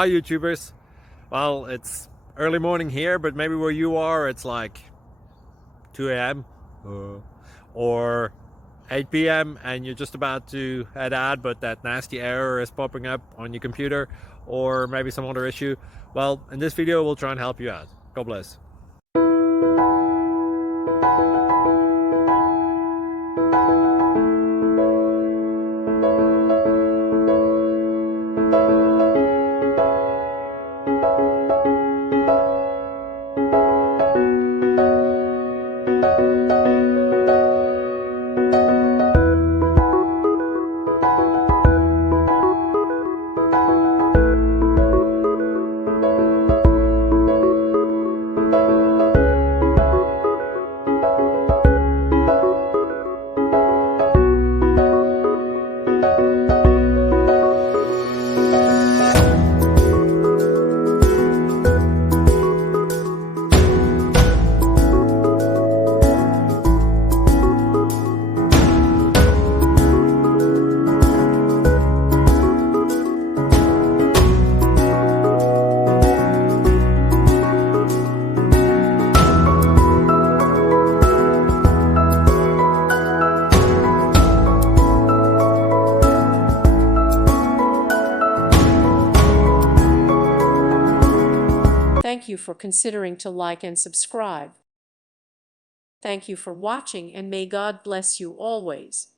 Hi YouTubers. Well, it's early morning here, but maybe where you are it's like 2 a.m. or 8 p.m. and you're just about to head out, but that nasty error is popping up on your computer, or maybe some other issue. Well, in this video we'll try and help you out. God bless. Thank you for considering to like and subscribe. Thank you for watching, and may God bless you always.